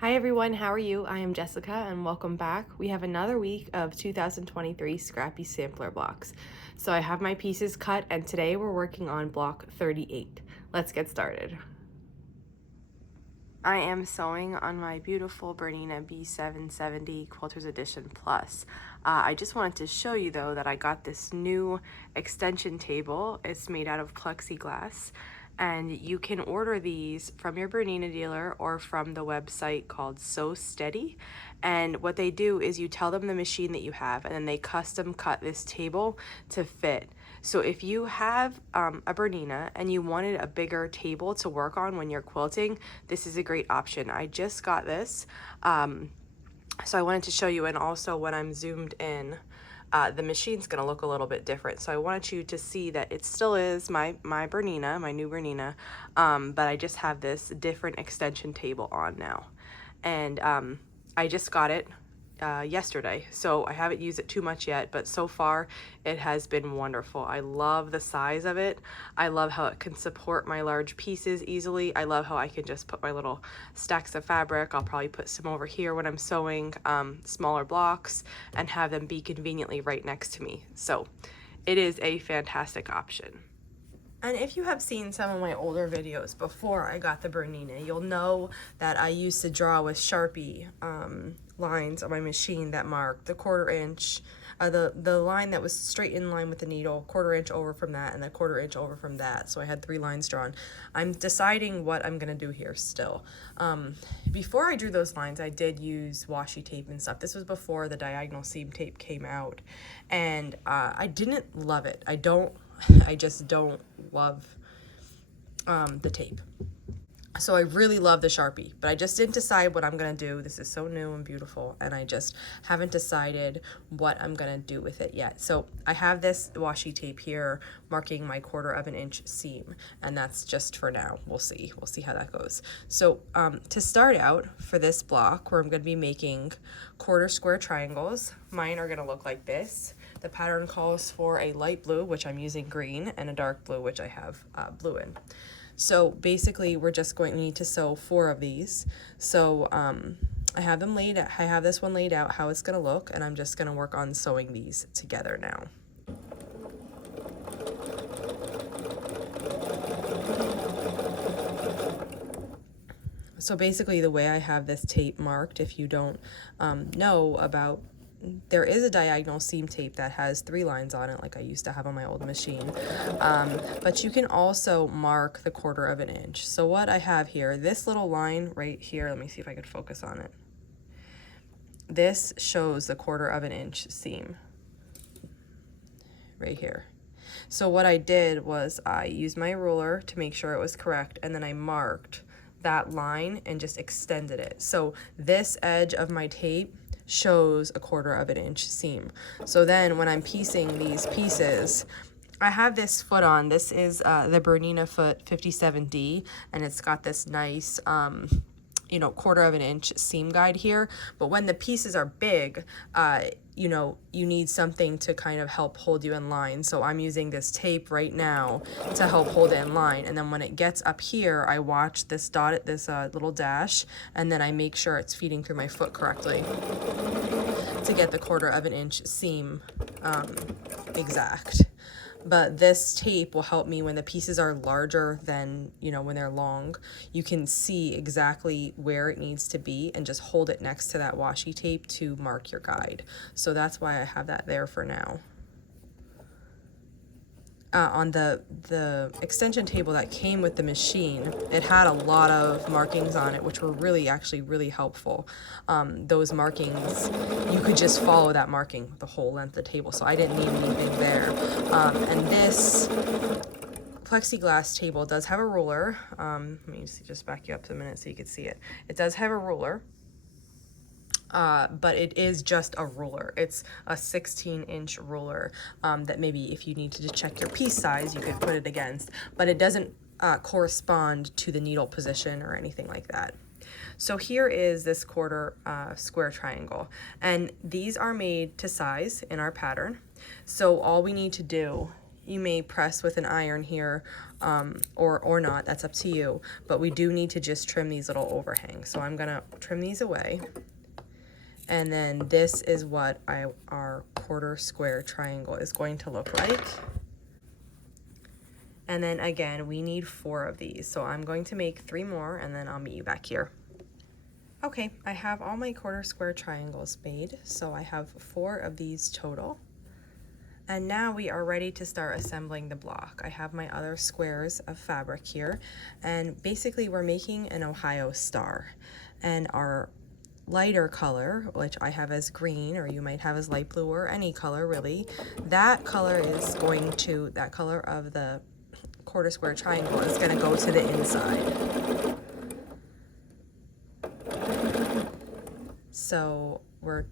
Hi everyone, how are you? I am Jessica and welcome back. We have another week of 2023 Scrappy Sampler Blocks. So I have my pieces cut and today we're working on block 38. Let's get started. I am sewing on my beautiful Bernina B770 Quilters Edition Plus. I just wanted to show you though that I got this new extension table. It's made out of plexiglass. And you can order these from your Bernina dealer or from the website called So Steady. And what they do is you tell them the machine that you have and then they custom cut this table to fit. So if you have a Bernina and you wanted a bigger table to work on when you're quilting, this is a great option. I just got this, so I wanted to show you, and also when I'm zoomed in, the machine's gonna look a little bit different. So I wanted you to see that it still is my Bernina, my new Bernina, but I just have this different extension table on now. And I just got it yesterday, so I haven't used it too much yet, but so far it has been wonderful. I love the size of it. I love how it can support my large pieces easily. I love how I can just put my little stacks of fabric. I'll probably put some over here when I'm sewing smaller blocks and have them be conveniently right next to me. So it is a fantastic option. And if you have seen some of my older videos before I got the Bernina, you'll know that I used to draw with Sharpie lines on my machine that marked the 1/4 inch, the line that was straight in line with the needle, 1/4 inch over from that, and the 1/4 inch over from that. So I had 3 lines drawn. I'm deciding what I'm gonna do here still. Before I drew those lines, I did use washi tape and stuff. This was before the diagonal seam tape came out, and I didn't love it. I just don't love the tape. So I really love the Sharpie, but I just didn't decide what I'm gonna do. This is so new and beautiful, and I just haven't decided what I'm gonna do with it yet. So I have this washi tape here marking my 1/4 inch seam, and that's just for now. We'll see how that goes. So to start out for this block, where I'm gonna be making 1/4 square triangles, mine are gonna look like this. The pattern calls for a light blue, which I'm using green, and a dark blue, which I have blue in. So basically we're just going to need to sew 4 of these. So I have them laid out, I have this one laid out how it's gonna look, and I'm just gonna work on sewing these together now. So basically the way I have this tape marked, if you don't know about, there is a diagonal seam tape that has 3 lines on it like I used to have on my old machine, but you can also mark the 1/4 inch. So what I have here, this little line right here, let me see if I could focus on it. This shows the 1/4 inch seam right here. So what I did was I used my ruler to make sure it was correct, and then I marked that line and just extended it. So this edge of my tape shows a 1/4 inch seam. So then when I'm piecing these pieces, I have this foot on. This is the Bernina foot 57D, and it's got this nice 1/4 inch seam guide here. But when the pieces are big, you need something to kind of help hold you in line. So I'm using this tape right now to help hold it in line. And then when it gets up here, I watch this dot, this little dash, and then I make sure it's feeding through my foot correctly to get the 1/4 inch seam exact. But this tape will help me when the pieces are larger than, when they're long. You can see exactly where it needs to be and just hold it next to that washi tape to mark your guide. So that's why I have that there for now. On the extension table that came with the machine, it had a lot of markings on it, which were actually really helpful. Those markings, you could just follow that marking the whole length of the table, so I didn't need anything there. And this plexiglass table does have a ruler. Let me just back you up a minute so you can see it. It does have a ruler. But it is just a ruler. It's a 16-inch ruler that maybe if you needed to check your piece size, you could put it against, but it doesn't correspond to the needle position or anything like that. So here is this 1/4 square triangle, and these are made to size in our pattern. So all we need to do You may press with an iron here, or not, that's up to you. But we do need to just trim these little overhangs. So I'm gonna trim these away. And then this is what our quarter square triangle is going to look like. And then again, we need 4 of these. So I'm going to make 3 more and then I'll meet you back here. Okay, I have all my quarter square triangles made. So I have 4 of these total. And now we are ready to start assembling the block. I have my other squares of fabric here. And basically we're making an Ohio star. And our lighter color, which I have as green, or you might have as light blue, or any color really, that color is going to, that color of the quarter square triangle is going to go to the inside. So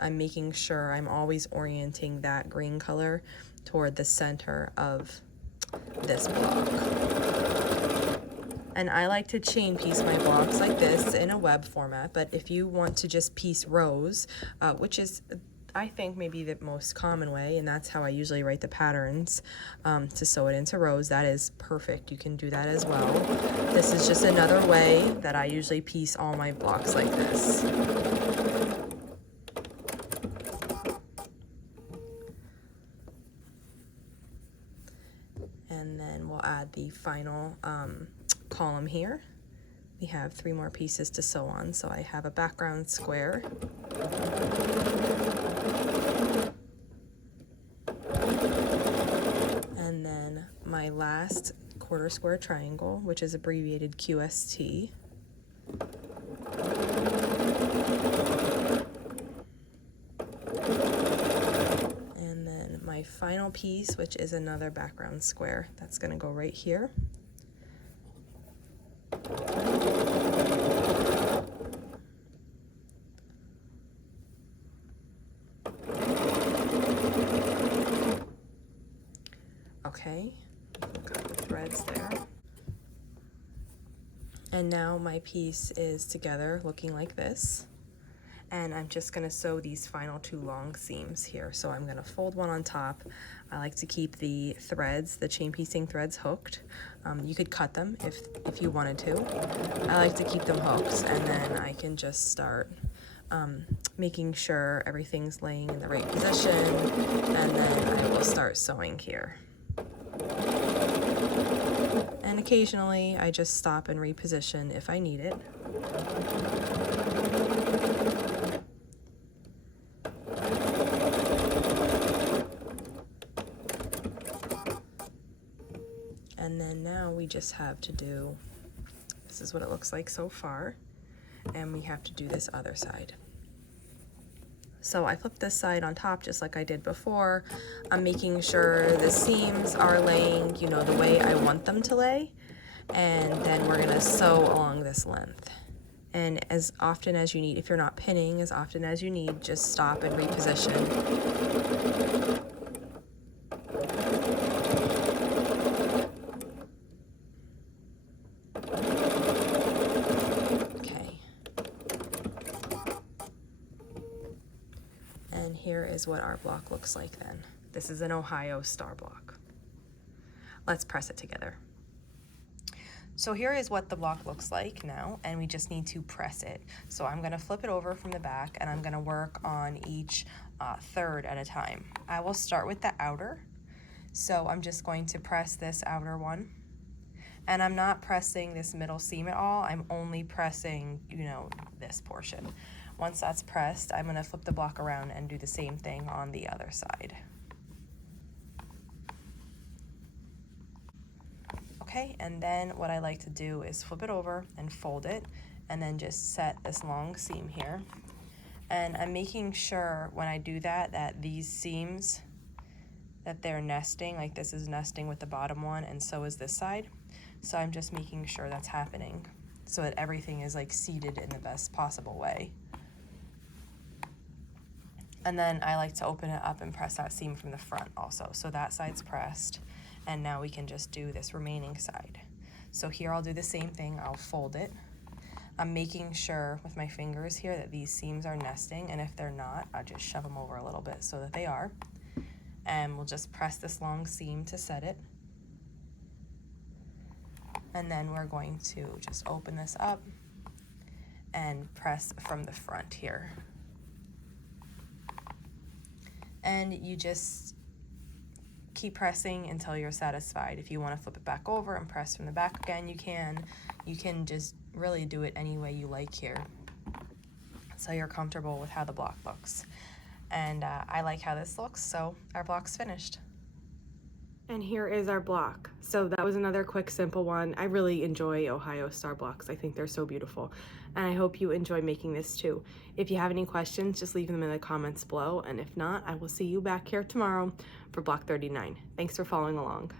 I'm making sure I'm always orienting that green color toward the center of this block. And I like to chain piece my blocks like this in a web format, but if you want to just piece rows, which is, I think, maybe the most common way, and that's how I usually write the patterns, to sew it into rows, that is perfect. You can do that as well. This is just another way that I usually piece all my blocks like this. And then we'll add the final column here. We have 3 more pieces to sew on, so I have a background square. And then my last quarter square triangle, which is abbreviated QST. And then my final piece, which is another background square, that's going to go right here. Okay, got the threads there. And now my piece is together looking like this. And I'm just gonna sew these final 2 long seams here. So I'm gonna fold one on top. I like to keep the threads, the chain piecing threads, hooked. You could cut them if you wanted to. I like to keep them hooked, and then I can just start making sure everything's laying in the right position, and then I will start sewing here. And occasionally I just stop and reposition if I need it. And then now we just have to do, this is what it looks like so far, and we have to do this other side. So I flip this side on top just like I did before. I'm making sure the seams are laying, you know, the way I want them to lay. And then we're gonna sew along this length. And as often as you need, if you're not pinning, as often as you need, just stop and reposition. And here is what our block looks like then. This is an Ohio star block. Let's press it together. So here is what the block looks like now, and we just need to press it. So I'm gonna flip it over from the back, and I'm gonna work on each third at a time. I will start with the outer. So I'm just going to press this outer one. And I'm not pressing this middle seam at all. I'm only pressing, you know, this portion. Once that's pressed, I'm gonna flip the block around and do the same thing on the other side. Okay, and then what I like to do is flip it over and fold it, and then just set this long seam here. And I'm making sure when I do that, that these seams, that they're nesting, like this is nesting with the bottom one, and so is this side. So I'm just making sure that's happening so that everything is like seated in the best possible way. And then I like to open it up and press that seam from the front also. So that side's pressed, and now we can just do this remaining side. So here I'll do the same thing, I'll fold it. I'm making sure with my fingers here that these seams are nesting, and if they're not, I'll just shove them over a little bit so that they are. and we'll just press this long seam to set it. And then we're going to just open this up and press from the front here. And you just keep pressing until you're satisfied. If you want to flip it back over and press from the back again, you can. You can just really do it any way you like here, so you're comfortable with how the block looks. And I like how this looks, so our block's finished. And here is our block. So that was another quick, simple one. I really enjoy Ohio Star blocks. I think they're so beautiful. And I hope you enjoy making this too. If you have any questions, just leave them in the comments below. And if not, I will see you back here tomorrow for block 39. Thanks for following along.